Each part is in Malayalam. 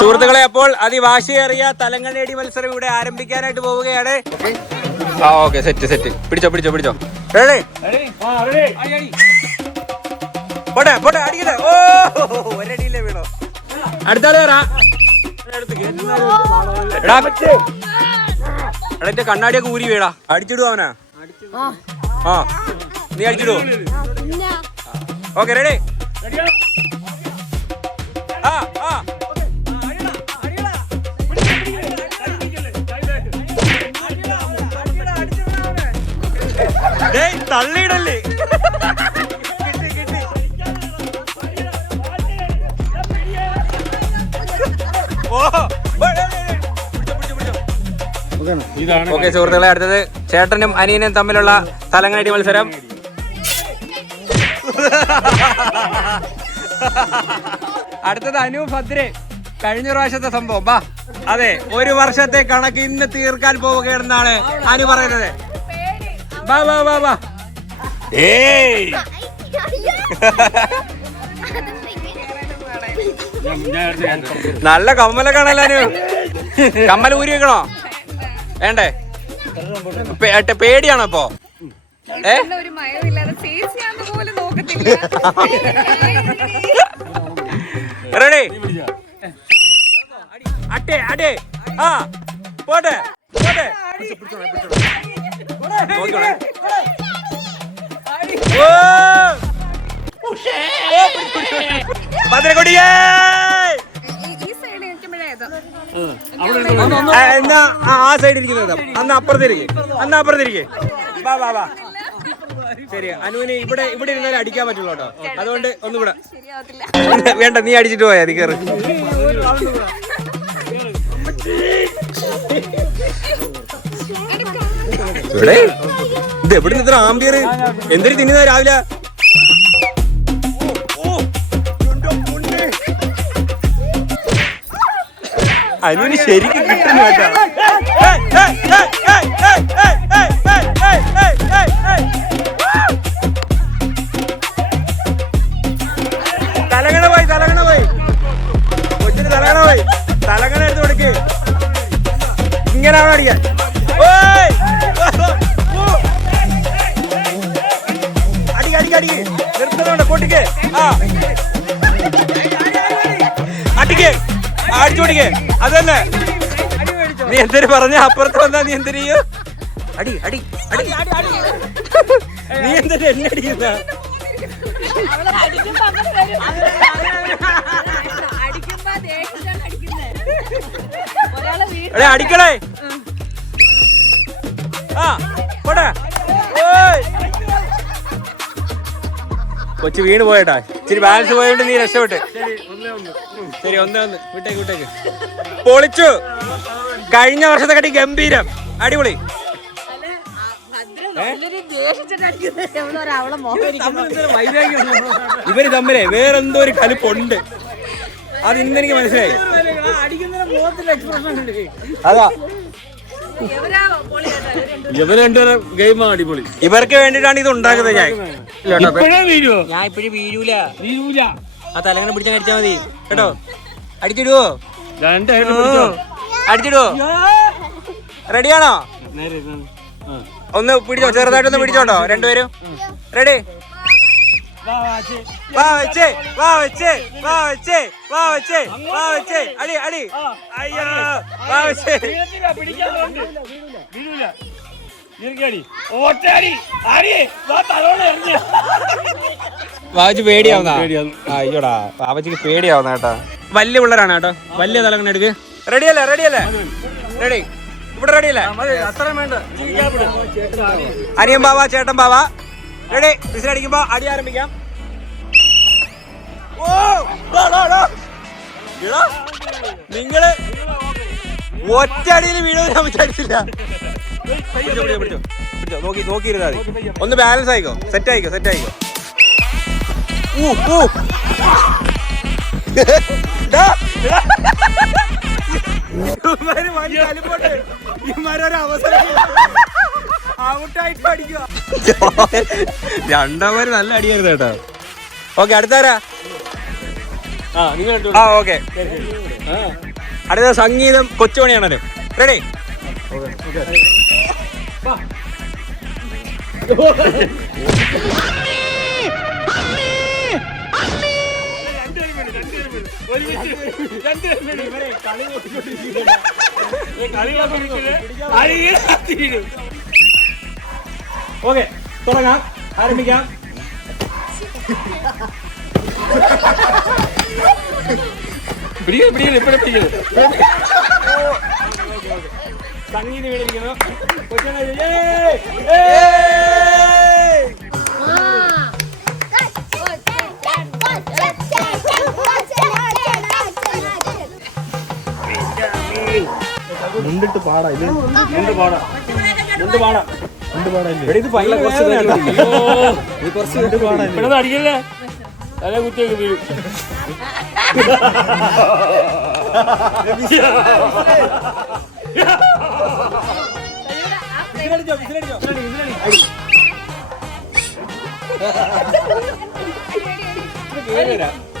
സുഹൃത്തുക്കളെ, അപ്പോൾ അതിവാശിയേറിയ തലങ്ങണേടി മത്സരം ഇവിടെ ആരംഭിക്കാനായിട്ട് പോവുകയാണ്. Okay, set. പിടിച്ചോ. പോട്ടെ അടിക്കട്ടെ. ഓ, ഒരടിയില്ലേ വീണോ. അടുത്താള് എടാ, കണ്ണാടിയൊക്കെ ഊരി വീടാ. അടിച്ചിടുവോ അവനാ? ആ, നീ അടിച്ചിടുവോ? Okay, ready. തള്ളിയിടല്ലേ. ഓക്കെ സുഹൃത്തുക്കളെ, അടുത്തത് ചേട്ടനും അനിയനും തമ്മിലുള്ള തലങ്ങാടി മത്സരം. അടുത്തത് അനു ഭദ്രെ. കഴിഞ്ഞ പ്രാവശ്യത്തെ സംഭവം. ബാ, അതെ, ഒരു വർഷത്തെ കണക്ക് ഇന്ന് തീർക്കാൻ പോവുകയാണെന്നാണ് അനു പറയുന്നത്. വാ. ഏയ്, നല്ല കമ്മലൊക്കെ ആണല്ലോ അനു. കമ്മൽ ഊരി വെക്കണോ? വേണ്ടേ? പേടിയാണോ ഇപ്പോ? റെഡി? അടേ. ആ, പോട്ടെ. ഭദ്രകൊടിയേ, എന്നാ ആ സൈഡ് ഇരിക്കുന്നത് അന്ന് അപ്പുറത്തിരിക്കെ. വാ. ശരി, അനുവിന് ഇവിടെ ഇരുന്നാലും അടിക്കാൻ പറ്റുള്ളൂ കേട്ടോ. അതുകൊണ്ട് ഒന്നുകൂടെ. വേണ്ട, നീ അടിച്ചിട്ട് പോയാ നീ കയറി. ഇവിടെ ഇത് എവിടെ നിന്ന് ഇത്ര ആംബിയർ? എന്തൊരു തിന്നുന്ന രാവിലെ. അനുവിന് ശരിക്കും കിട്ടുന്നു കേട്ടോ. തലങ്ങണ പോയി കൊച്ചിന് തലങ്ങണ എടുത്ത് കൊടുക്ക്. ഇങ്ങനെയാണ് അടിക്കാൻ. അടിക്ക് നിർത്തുന്നുണ്ട്. പൊട്ടിക്ക്. അടിച്ചു പൊടിക്ക്. അത് തന്നെ. നീ എന്തൊരു പറഞ്ഞ അപ്പുറത്ത് വന്നാ നീ എന്തൊരു ചെയ്യോ? അടി. നീ എന്തൊരു എന്നെ അടിക്കുന്ന? അടിക്കണേ. പോട്ടെ. കൊച്ചു വീണ് പോയേട്ടാ. ഇച്ചിരി ബാലൻസ് പോയോണ്ട് നീ രക്ഷപ്പെട്ട്. ശരി, 1-1. വിട്ടേക്ക്. പൊളിച്ചു. കഴിഞ്ഞ വർഷത്തെ കട്ടി ഗംഭീരം. അടിപൊളി. ഇവര് തമ്മിലേ വേറെന്തോ ഒരു കലിപ്പുണ്ട്. അത് ഇന്നെനിക്ക് മനസ്സിലായി. അതാ, ഇവർക്ക് വേണ്ടിട്ടാണ് ഇത് ഉണ്ടാക്കുന്നത്. ഞാൻ ഇപ്പഴും വീഴൂല. ആ തലങ്ങനെ പിടിച്ചാൽ അടിച്ചാൽ മതി കേട്ടോ. അടിച്ചിടുവോ? റെഡിയാണോ? ഒന്ന് പിടിച്ചോ, ചെറുതായിട്ടൊന്ന് പിടിച്ചോട്ടോ രണ്ടുപേരും. റെഡി? അടി. അയ്യോ, ബാബുജി പേടിയാവുന്ന. അയ്യോടാ, ബാബുജിക്ക് പേടിയാവുന്ന കേട്ടോ. വലിയ പിള്ളേരാണ് കേട്ടോ. വലിയ തലങ്ങനെ എടുക്ക്. റെഡിയല്ലേ? റെഡി? ഇവിടെ റെഡിയല്ലേ? അനിയൻ ബാബ, ചേട്ടൻ ബാബ. റെഡി? വിസിലടിക്കുമ്പോ അടി ആരംഭിക്കാം. നിങ്ങള് ഒറ്റടിയിൽ വീണു ഞാൻ വിചാരിച്ചില്ല. പിടിച്ചോ. നോക്കിയിരുന്നാ മതി. ഒന്ന് ബാലൻസ് ആയിക്കോ. സെറ്റ് ആയിക്കോ. രണ്ടാമത് നല്ല അടിയായിരുന്നു കേട്ടോ. ഓക്കെ, അടുത്താരാ? ആ ഓക്കെ. അടുത്ത സംഗീതം കൊച്ചുമണിയാണല്ലോ. റെഡി? ഓക്കെ, തുടങ്ങാം, ആരംഭിക്കാം. സംഗീതം വീണിരിക്കുന്നു. മുണ്ടിട്ട് പാടാം. മുണ്ട് പാടാം. അടിക്കല്ലേ തല കുത്തിയൊക്കെ വീഴും.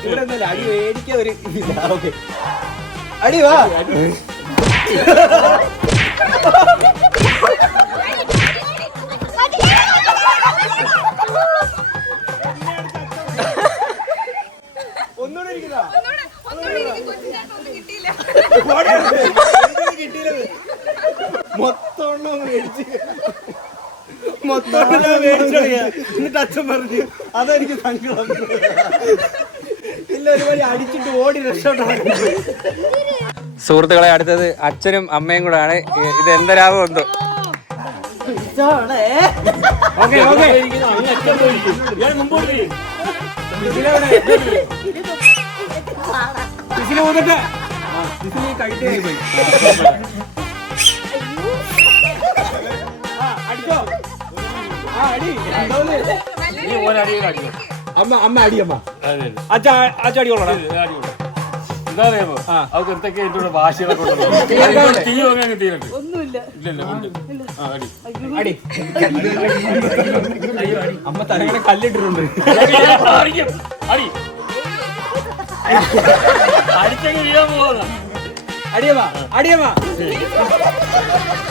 ഇവിടെ ഒന്നല്ല, അടി മേടിക്കാൻ ഒരു ഓക്കെ. അടി വാ. ഒന്നുകൂടെ ഇരിക്കുന്നോ? മൊത്തം എന്നിട്ട് അച്ഛൻ പറഞ്ഞു അതെനിക്ക് സങ്കടം. ഇല്ല, ഒരു വഴി അടിച്ചിട്ട് ഓടി രക്ഷപ്പെട്ടു. സുഹൃത്തുക്കളെ, അടുത്തത് അച്ഛനും അമ്മയും കൂടെ ആണ്. ഇത് എന്തരാവോ എന്തോ. അമ്മ അമ്മ അടിയമ്മ അച്ഛാ അടി കൊള്ളണം. എന്താ അറിയാമോ, അവർക്ക് എന്തൊക്കെ എന്റെ ഭാഷകളൊക്കെ അടി അമ്മ തലങ്ങനെ കല്ലിട്ടിട്ടുണ്ട്. അടിയമ്മ അടിയമ്മ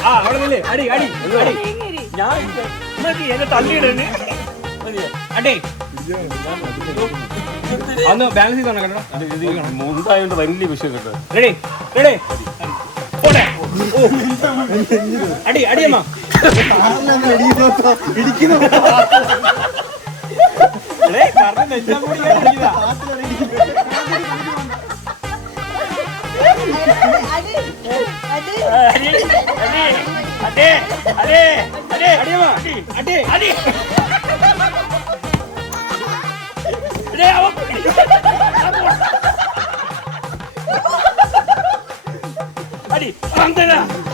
ആ അവിടെ നില്ലേ. അടി അടി അടി. ഞാൻ എന്നെ തള്ളിയിടേ. അടേ അന്ന് ബാലൻസ് ചെയ്ത് കേട്ടോ. മുണ്ടായോണ്ട് വലിയ വിഷയം കേട്ടോ. റെഡി റെഡി അടി അടിയമ്മ.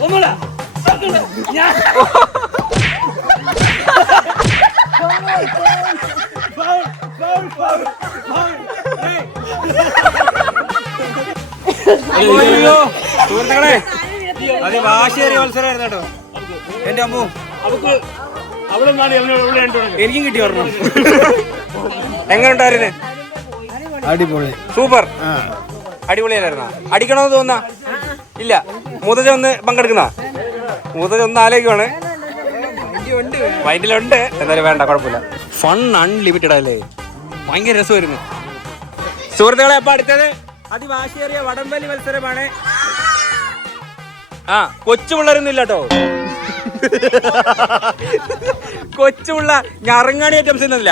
ഒന്നുമില്ല. സുഹൃത്തുക്കളെ, അത് വാശിയേറിയ മത്സരമായിരുന്നു കേട്ടോ. എന്റെ അമ്മു എനിക്കും കിട്ടി ഓർമ്മ. എങ്ങനെ ഉണ്ടായിരുന്നു? അടിപൊളി, സൂപ്പർ, അടിപൊളിയല്ലായിരുന്ന? അടിക്കണമെന്ന് തോന്നാ? ഇല്ല, മൂത്തച്ഛൻ ഒന്ന് പങ്കെടുക്കുന്ന മൂത്തച്ഛൻ ഒന്ന് ആലോചിക്കുവാണ്. മൈൻഡിലുണ്ട്, എന്തായാലും വേണ്ട, കുഴപ്പമില്ല. ഫൺ അൺലിമിറ്റഡ് അല്ലേ, ഭയങ്കര രസമായിരുന്നു. സുഹൃത്തുക്കളെ, അപ്പൊ അടുത്തത് അതിവാശിയേറിയ വടംവലി മത്സരമാണ്. ആ, കൊച്ചു പിള്ളേരൊന്നും ഇല്ല കേട്ടോ. കൊച്ചുപിള്ള ഞറങ്ങാണി ഐറ്റംസ് ഒന്നുമില്ല.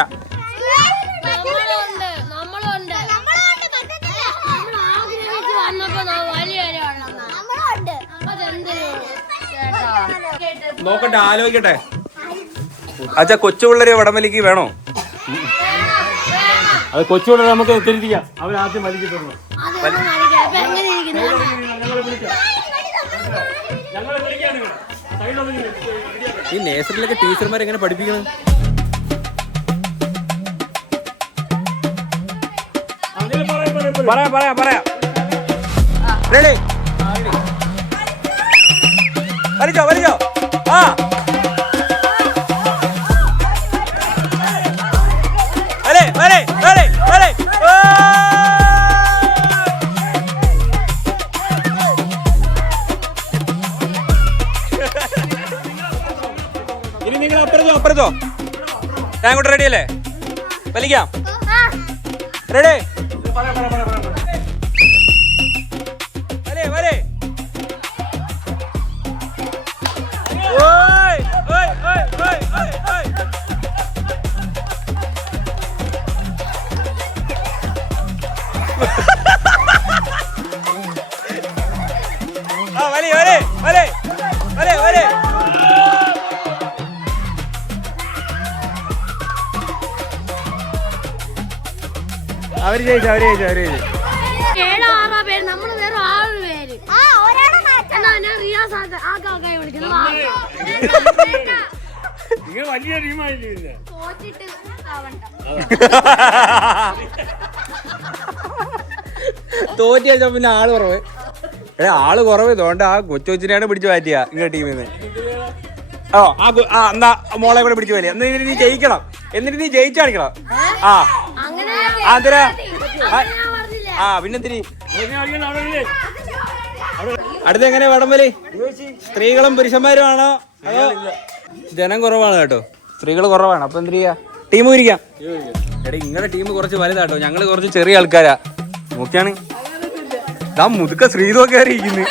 നോക്കട്ടെ, ആലോചിക്കട്ടെ. അച്ഛാ, കൊച്ചുപിള്ളേര് വടംവലിക്ക് വേണോ? അത് കൊച്ചുപിള്ളേരെ നമുക്ക് തിരിക്കാം. അവർ ആദ്യം വലിക്കുന്നു. ഈ നേഴ്സറിയിലൊക്കെ ടീച്ചർമാരെ എങ്ങനെ പഠിപ്പിക്കണം? പറയാം. റെഡി? വലിച്ചോ. ആ, ഞാൻ അങ്ങോട്ട് റെഡി അല്ലേ? വലിക്കാം. റെഡി? വരേ വരേ. ഓയ് ഓയ് ഓയ് ഓയ് ഓയ് ഓയ്. ആ വരേ വരേ വരേ വരേ വരേ. അവര് ജയിച്ചു. വലിയ ടീമായില്ലേ? തോറ്റി വെച്ചാ പിന്നെ ആള് കുറവ്. ആള് കുറവ് ഇതുകൊണ്ട് ആ കൊച്ചുകൊച്ചിനെയാണ് പിടിച്ചു മാറ്റിയ ഇങ്ങനെ ടീമിന്ന്. എന്നാ മോളെ കൂടെ പിടിച്ചു മാറ്റിയ. എന്നിട്ട് നീ ജയിക്കണം. എന്നിട്ട് നീ ജയിച്ചു കാണിക്കണം. പിന്നെന്തിരി അടുത്ത് എങ്ങനെ വടംവലി? സ്ത്രീകളും പുരുഷന്മാരും ആണോ അതോ ജനം കുറവാണ്? കേട്ടോ, സ്ത്രീകൾ കുറവാണ്. അപ്പൊ എന്ത് ചെയ്യാ? ടീം പിരിക്കാം. എടാ നിങ്ങളുടെ ടീം കുറച്ച് വലുതാട്ടോ, ഞങ്ങള് കുറച്ച് ചെറിയ ആൾക്കാരാ. നോക്കിയാണ് മുതുക്ക ശ്രീതൊക്കെ അറിയിക്കുന്നു.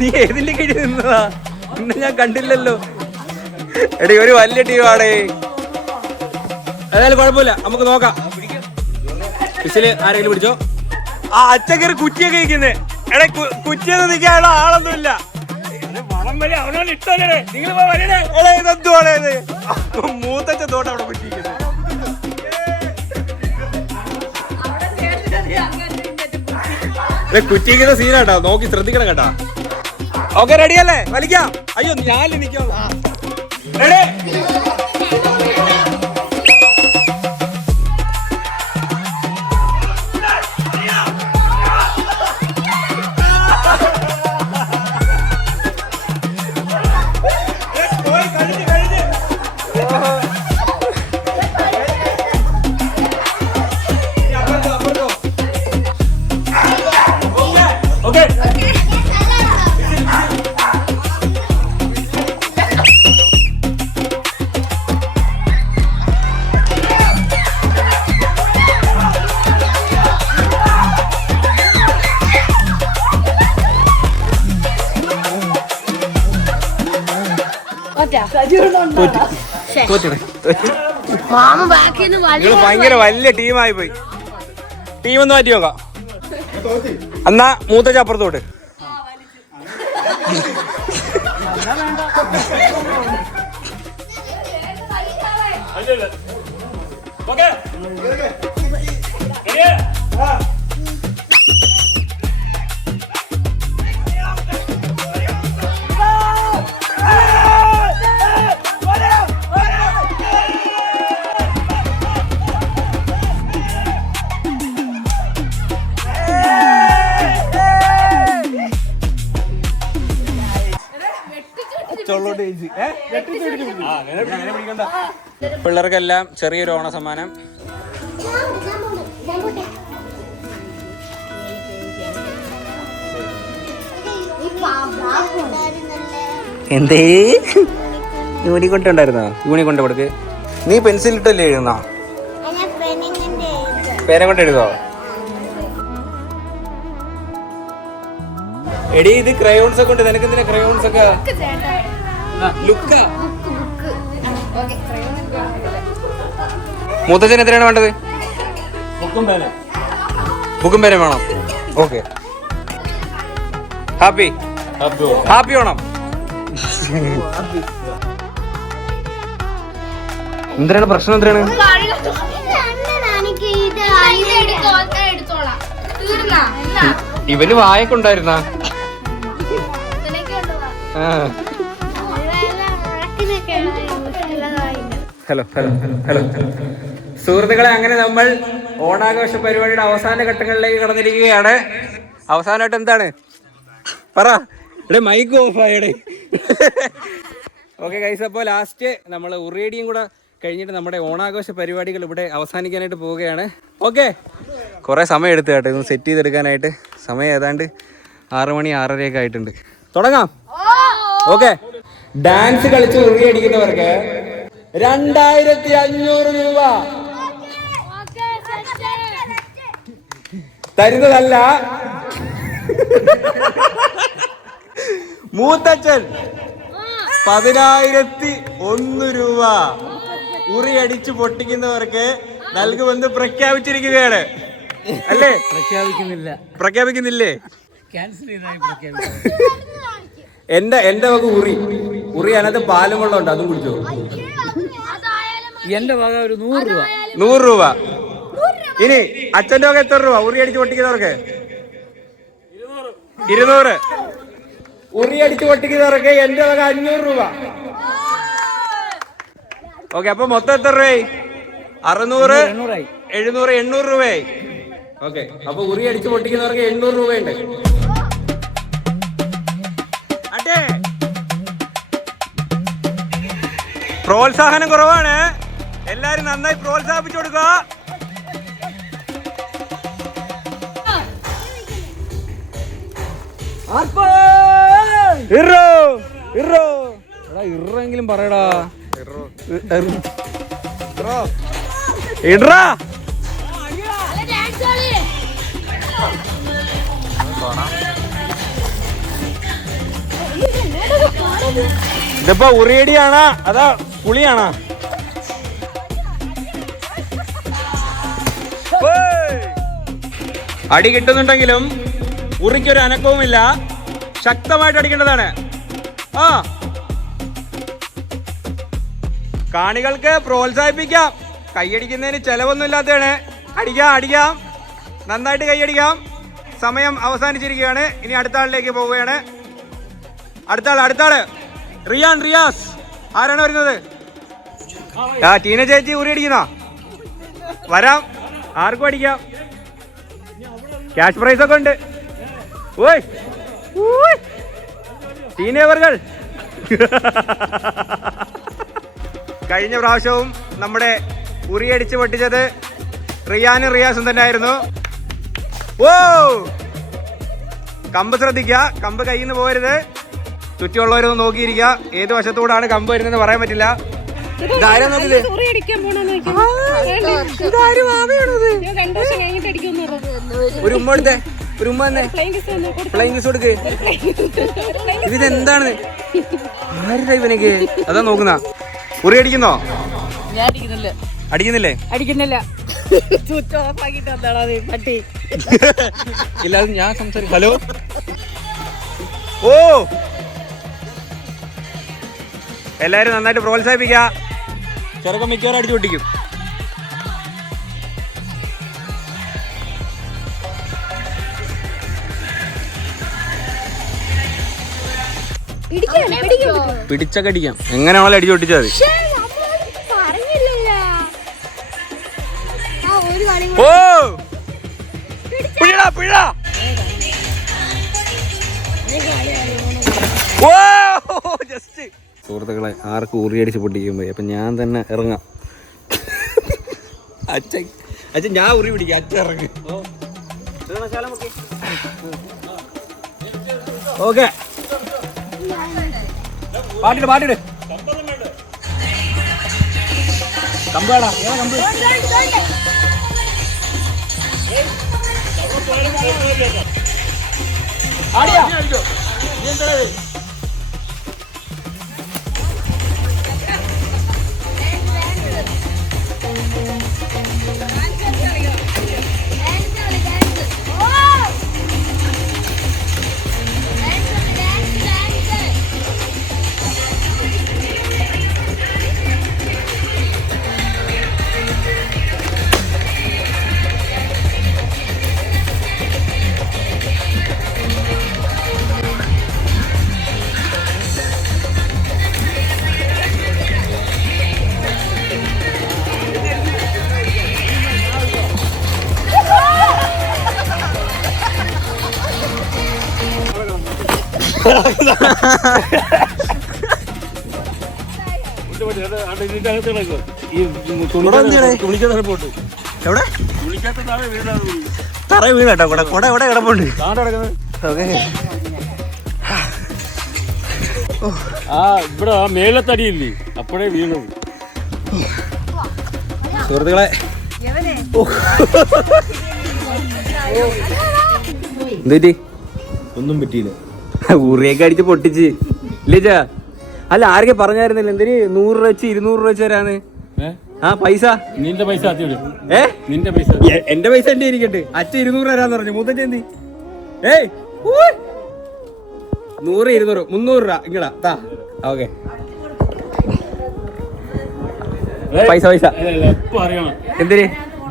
നീ ഏതിന്റെ കീഴിൽ നിന്നതാ? ഇന്ന് ഞാൻ കണ്ടില്ലല്ലോ. എടീ ഒരു വലിയ ടീമാണേ. ഏതായാലും കുഴപ്പമില്ല, നമുക്ക് നോക്കാം. പിച്ചില് ആരെങ്കിലും പിടിച്ചോ. അച്ഛക്കറി കുറ്റിയൊക്കെ ഇരിക്കുന്നേ. എടേ കുറ്റിയൊന്നും നിൽക്കാനുള്ള ആളൊന്നുമില്ല. ഇതെന്തുവാണേ? മൂത്തച്ഛൻ തോട്ട് അവിടെ കുറ്റിയിരിക്കുന്നത്. കുറ്റിക്കുന്ന സീനാട്ടോ, നോക്കി ശ്രദ്ധിക്കണം കേട്ടാ. ഓക്കെ, റെഡിയല്ലേ? വലിക്കാം. അയ്യോ ഞാനിൽ നിൽക്കാം. റെഡി? ഭയങ്കര വലിയ ടീമായി പോയി. ടീമൊന്ന് മാറ്റി നോക്കാം. എന്നാ മൂത്തച്ഛ അപ്പുറത്തോട്ട്. പിള്ളേർക്കെല്ലാം ചെറിയൊരു ഓണ സമ്മാനം. എന്തേ യൂണിക്കൊണ്ടുണ്ടായിരുന്നോ? യൂണിക്കൊണ്ട് കൊടുക്ക്. നീ പെൻസിൽ ഇട്ടല്ലേ എഴുതുന്ന? പേരെ കൊണ്ട് എഴുതോ? എടീ ഇത് ക്രയോൺസ് ഒക്കെ ഉണ്ട്. നിനക്ക് എന്തിനാ ക്രയോൺസ് ഒക്കെ? ലുക്ക മൂത്തച്ഛന് എത്രയാണ് വേണ്ടത്? ബുക്കും പേരും വേണം. Okay, happy happy Onam. എന്തിനാണ് പ്രശ്നം? എന്തിനാണ്? ഇവന് വായൊക്കെ ഉണ്ടായിരുന്ന? ഹലോ ഹലോ ഹലോ സുഹൃത്തുക്കളെ, അങ്ങനെ നമ്മൾ ഓണാഘോഷ പരിപാടിയുടെ അവസാന ഘട്ടങ്ങളിലേക്ക് കടന്നിരിക്കുകയാണ്. അവസാനമായിട്ട് എന്താണ് പറ? ഇവിടെ മൈക്ക് ഓഫ് ആയടേ. ഓക്കെ ഗൈസ്, അപ്പോൾ ലാസ്റ്റ് നമ്മൾ ഉറിയടിയും കൂടെ കഴിഞ്ഞിട്ട് നമ്മുടെ ഓണാഘോഷ പരിപാടികൾ ഇവിടെ അവസാനിക്കാനായിട്ട് പോവുകയാണ്. ഓക്കെ, കുറേ സമയം എടുത്തു കേട്ടോ ഇതൊന്ന് സെറ്റ് ചെയ്തെടുക്കാനായിട്ട്. സമയം ഏതാണ്ട് 6 മണി 6:30 ആയിട്ടുണ്ട്. തുടങ്ങാം. ഓക്കെ, ഡാൻസ് കളിച്ച് ഉറിയടിക്കുന്നവർക്ക് 2500 രൂപ തരുന്നതല്ല. മൂത്തച്ഛൻ 10,001 രൂപ ഉറി അടിച്ചു പൊട്ടിക്കുന്നവർക്ക് നൽകുമെന്ന് പ്രഖ്യാപിച്ചിരിക്കുകയാണ് അല്ലേ? പ്രഖ്യാപിക്കുന്നില്ലേ? എന്റെ വക ഉറി അതിനകത്ത് പാലും വെള്ളം ഉണ്ട്, അതും കുടിച്ചോ. എന്റെ വക ഒരു 100 രൂപ. 100 രൂപ. ഇനി അച്ഛന്റെ വക എത്ര രൂപ ഉറി അടിച്ച് പൊട്ടിക്കുന്നവർക്ക്? 200. ഉറി അടിച്ച് പൊട്ടിക്കുന്നവർക്ക് എന്റെ വക 500 രൂപ. ഓക്കെ, അപ്പൊ മൊത്തം എത്ര രൂപയായി? 600, 700, 800 രൂപയായി. ഓക്കെ, അപ്പൊ ഉറി അടിച്ച് പൊട്ടിക്കുന്നവർക്ക് 800 രൂപയുണ്ട്. അട്ടെ, പ്രോത്സാഹനം കുറവാണ്, എല്ലാരും നന്നായി പ്രോത്സാഹിപ്പിച്ചു കൊടുക്കുക. ഇറെങ്കിലും പറയടാ. ഇടറാ. ഇതിപ്പോ ഉറിയടിയാണോ അതാ പുളിയാണോ? അടി കിട്ടുന്നുണ്ടെങ്കിലും ഉറിക്കൊരു അനക്കവുമില്ല, ശക്തമായിട്ട് അടിക്കേണ്ടതാണ്. ആ, കാണികൾക്ക് പ്രോത്സാഹിപ്പിക്കാം, കൈയടിക്കുന്നതിന് ചെലവൊന്നും ഇല്ലാത്തതാണ്. അടിക്കാം, നന്നായിട്ട് കൈയടിക്കാം. സമയം അവസാനിച്ചിരിക്കുകയാണ്. ഇനി അടുത്ത ആളിലേക്ക് പോവുകയാണ്. അടുത്ത ആള് റിയാസ്. ആരാണ് വരുന്നത്? ടീന ചേച്ചി ഉറി അടിക്കുന്ന വരാം, ആർക്കും അടിക്കാം. ക്യാഷ് പ്രൈസ് ഒക്കെ ഉണ്ട്. ഓയ് ടീനേവർകൾ. കഴിഞ്ഞ പ്രാവശ്യവും നമ്മുടെ ഉറിയടിച്ച് പൊട്ടിച്ചത് റിയാനും റിയാസും തന്നെ ആയിരുന്നു. ഓ, കമ്പ് ശ്രദ്ധിക്കുക, കമ്പ് കയ്യിൽ നിന്ന് പോകരുത്. ചുറ്റുമുള്ളവരൊന്ന് നോക്കിയിരിക്കുക, ഏത് വശത്തൂടാണ് കമ്പ് വരുന്നതെന്ന് പറയാൻ പറ്റില്ല. ഒരു ഉമ്മ എടുത്തേ, ഒരു ഉമ്മ തന്നെ ഫ്ലൈങ് കിസ് കൊടുക്ക്. ഇതിനെന്താണ് ആരുടെ ഇവനക്ക്? അതാ നോക്കുന്ന. ഉറി അടിക്കുന്നോ? അടിക്കുന്നില്ലേ? ഇല്ല, അത് ഞാൻ സംസാരിക്കും. ഹലോ. ഓ, എല്ലാരും നന്നായിട്ട് പ്രോത്സാഹിപ്പിക്ക. ചെറുക്കം മിക്കവാറും അടിച്ചു പൊട്ടിക്കും. പിടിച്ചൊക്കെ അടിക്കാം, എങ്ങനെയാണല്ലോ അടിച്ചു പൊട്ടിച്ചാൽ മതി. ഓ, പിഴ. ഓ, ജസ്റ്റ്. സുഹൃത്തുക്കളെ, ആർക്കും ഉറിയടിച്ച് പൊട്ടിക്കുമ്പോ അപ്പൊ ഞാൻ തന്നെ ഇറങ്ങാം. അച്ഛൻ ഞാൻ ഉറി പിടിക്കാം, അച്ഛൻ ഇറങ്ങി. ഓക്കെ, പാട്ടിട്. കമ്പാടാ, കമ്പ്. ആടിയാ തറ വീണട്ടോ, കൊട ഇവിടെ കിടപ്പുണ്ട്. ഇവിടെ മേലത്തടിയില്ലേ, അപ്പോഴേ വീണത്. സുഹൃത്തുക്കളെ എന്തുപറ്റി? ഒന്നും പറ്റിയില്ല. ഉറിയൊക്കെ അടിച്ച് പൊട്ടിച്ച് ഇല്ലേച്ചാ. അല്ല ആരൊക്കെ പറഞ്ഞായിരുന്നില്ല എന്തിന് 100 രൂപ വെച്ച് 200 രൂപ വെച്ച് തരാന്ന്? ആ പൈസ നിന്റെ പൈസ നിന്റെ പൈസ എന്റെ പൈസ എന്റെ ഇരിക്കട്ടെ. അച്ഛൻ 200 തരാന്ന് പറഞ്ഞു. മൂത്തച്ഛൻ എന്തി? 100 200 300 രൂപ ഇങ്ങളാ താ. ഓക്കെ പൈസ എപ്പോ അറിയണം എന്തിന്?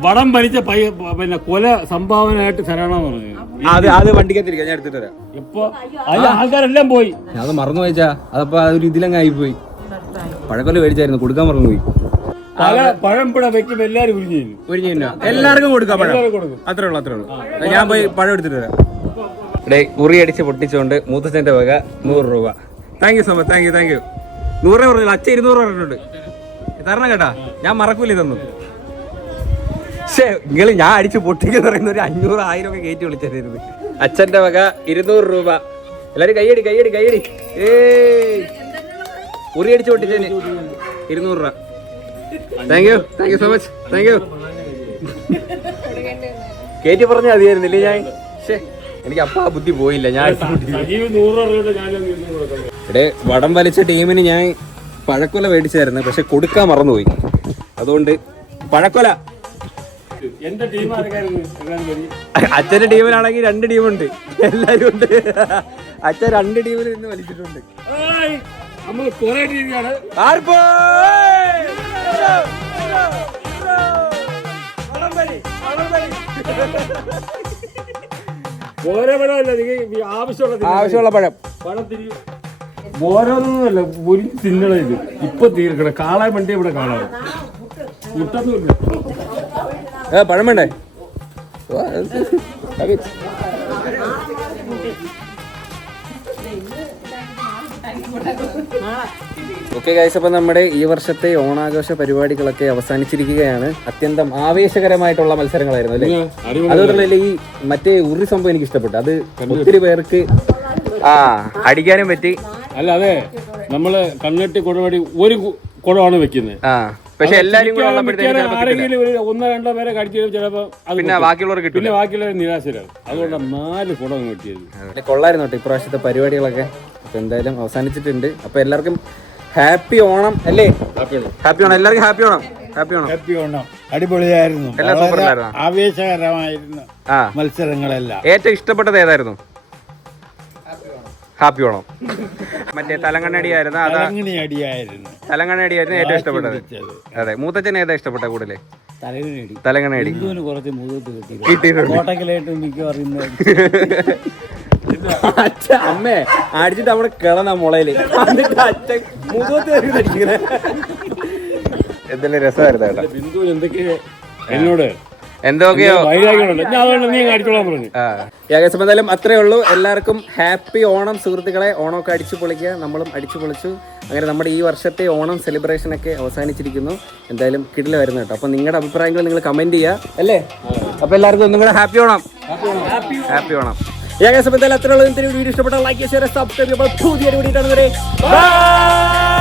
വടം വലിച്ച പിന്നെ കൊല സംഭാവനയായിട്ട് തരാണെന്ന് പറഞ്ഞു. അത് വണ്ടിക്കത്തിരിക്കാം, ഞാൻ എടുത്തിട്ട് വരാം. ഇപ്പൊ അതിൽ ആൾക്കാരെല്ലാം പോയി. ഞാൻ അത് മറന്നു പോയിച്ചാ. അതപ്പോ അതൊരു ഇതിലങ്ങ് ആയിപ്പോയി. പഴക്കൊല്ല മേടിച്ചായിരുന്നു, കൊടുക്കാൻ മറന്നുപോയി. പഴം പിട വെക്കുമ്പോ എല്ലാരും ഉരിഞ്ഞു എല്ലാവർക്കും കൊടുക്കാം പഴം. അത്രേ ഉള്ളൂ. ഞാൻ പോയി പഴം എടുത്തിട്ട് വരാം. ഇവിടെ ഉറി അടിച്ച് പൊട്ടിച്ചുകൊണ്ട് മൂത്തച്ഛന്റെ വക 100 രൂപ. Thank you so much. Thank you 100 പറഞ്ഞില്ല, അച്ഛൻ 200 പറഞ്ഞിട്ടുണ്ട്. തരണം കേട്ടാ, ഞാൻ മറക്കൂല ഇതൊന്നും. പക്ഷേ നിങ്ങൾ ഞാൻ അടിച്ച് പൊട്ടിക്കെന്ന് പറയുന്ന ഒരു 500 1000 ഒക്കെ കയറ്റി വിളിച്ചായിരുന്നു. അച്ഛന്റെ വക 200 രൂപ. എല്ലാരും കയ്യടി. ഉറി അടിച്ച് പൊട്ടിച്ചതിന് 200 രൂപ. Thank you so much. Thank you. കയറ്റി പറഞ്ഞാൽ മതിയായിരുന്നില്ലേ ഞാൻ? പക്ഷേ എനിക്ക് അപ്പ ആ ബുദ്ധി പോയില്ല. ഞാൻ ഇവിടെ വടം വലിച്ച ടീമിന് ഞാൻ പഴക്കൊല മേടിച്ചായിരുന്നു, പക്ഷെ കൊടുക്കാൻ മറന്നുപോയി. അതുകൊണ്ട് പഴക്കൊല എന്റെ ടീം അച്ഛന്റെ ടീമിനാണെങ്കിൽ 2 ടീമുണ്ട്, എല്ലാരും ഉണ്ട്. അച്ഛൻ 2 ടീമിൽ നിന്ന് വലിച്ചിട്ടുണ്ട്. നമ്മൾ കുറെ ടീമാണ്. ഓരോ പഴമല്ല, ആവശ്യമുള്ള പഴം ഓരോന്നല്ല ഒരു തിന്നണ. ഇത് ഇപ്പൊ തീർക്കണം. കാളാൻ വേണ്ടി ഇവിടെ കാണാം. മുട്ടൊന്നുമില്ല. പഴം വേണ്ടേ? ഓക്കെ ഗൈസ്, അപ്പം നമ്മുടെ ഈ വർഷത്തെ ഓണാഘോഷ പരിപാടികളൊക്കെ അവസാനിച്ചിരിക്കുകയാണ്. അത്യന്തം ആവേശകരമായിട്ടുള്ള മത്സരങ്ങളായിരുന്നു അല്ലേ? അതുപോലെ തന്നെ ഈ മറ്റേ ഉറി സംഭവം എനിക്ക് ഇഷ്ടപ്പെട്ടു. അത് ഒത്തിരി പേർക്ക് അടിക്കാനും പറ്റി. അല്ല അതെ, നമ്മള് കണ്ണെട്ടി കുടവടി ഒരു കുടമാണ് വെക്കുന്നത്. പക്ഷെ എല്ലാരും കൂടെ ആരെങ്കിലും 1-2 പേരെ കടിക്കും ചിലപ്പോ. പിന്നെ ബാക്കിയുള്ളവർ കിട്ടും. പിന്നെ ബാക്കിയുള്ളവർ നിരാശരാണ്. അതുകൊണ്ടാണ് 4 കുടം കിട്ടിയത്. കൊള്ളായിരുന്നു കേട്ടോ ഇപ്രാവശ്യത്തെ പരിപാടികളൊക്കെ. അപ്പൊ എന്തായാലും അവസാനിച്ചിട്ടുണ്ട്. അപ്പൊ എല്ലാവർക്കും ഹാപ്പി ഓണം അല്ലേ? ഹാപ്പി ഓണം എല്ലാവർക്കും. ഹാപ്പി ഓണം. അടിപൊളിയായിരുന്നു. എല്ലാം സൂപ്പറായിരുന്നു. ആവേശകരമായിരുന്നു മത്സരങ്ങളെല്ലാം. ഏറ്റവും ഇഷ്ടപ്പെട്ടത് ഏതായിരുന്നു? ഹാപ്പി ഓണം. മറ്റേ തലങ്ങണ്ണടിയായിരുന്നു. തലങ്ങണ്ണടിയായിരുന്നു ഏറ്റവും ഇഷ്ടപ്പെട്ടത്. അതെ, മൂത്തച്ഛൻ ഏതാ ഇഷ്ടപ്പെട്ട കൂടുതൽ? തലങ്ങണ്ണടി അമ്മേ അടിച്ചിട്ട് അവിടെ കിളന്ന മുളയില് അച്ഛൻ മുഖത്ത് എന്തെല്ലാം രസമായിരുന്നു കേട്ടോ. ബിന്ദു എന്തൊക്കെയോ എന്നോട് എന്തൊക്കെയോ ഏകദേശം അത്രേ ഉള്ളൂ. എല്ലാവർക്കും ഹാപ്പി ഓണം സുഹൃത്തുക്കളെ. ഓണമൊക്കെ അടിച്ചു പൊളിക്കുക. നമ്മളും അടിച്ചു പൊളിച്ചു. അങ്ങനെ നമ്മുടെ ഈ വർഷത്തെ ഓണം സെലിബ്രേഷൻ ഒക്കെ അവസാനിച്ചിരിക്കുന്നു. എന്തായാലും കിടിലമായിരുന്നു കേട്ടോ. അപ്പൊ നിങ്ങളുടെ അഭിപ്രായങ്ങൾ നിങ്ങൾ കമന്റ് ചെയ്യുക അല്ലേ? അപ്പൊ എല്ലാവർക്കും ഒന്നും കൂടെ ഹാപ്പി ഓണം. ഏകദേശം അത്രേ ഉള്ളൂ. വീഡിയോ ഇഷ്ടപ്പെട്ട ലൈക്ക്, ഷെയർ, സബ്സ്ക്രൈബ്. പുതിയൊരു വീഡിയോ കാണുന്നവരെ ബൈ.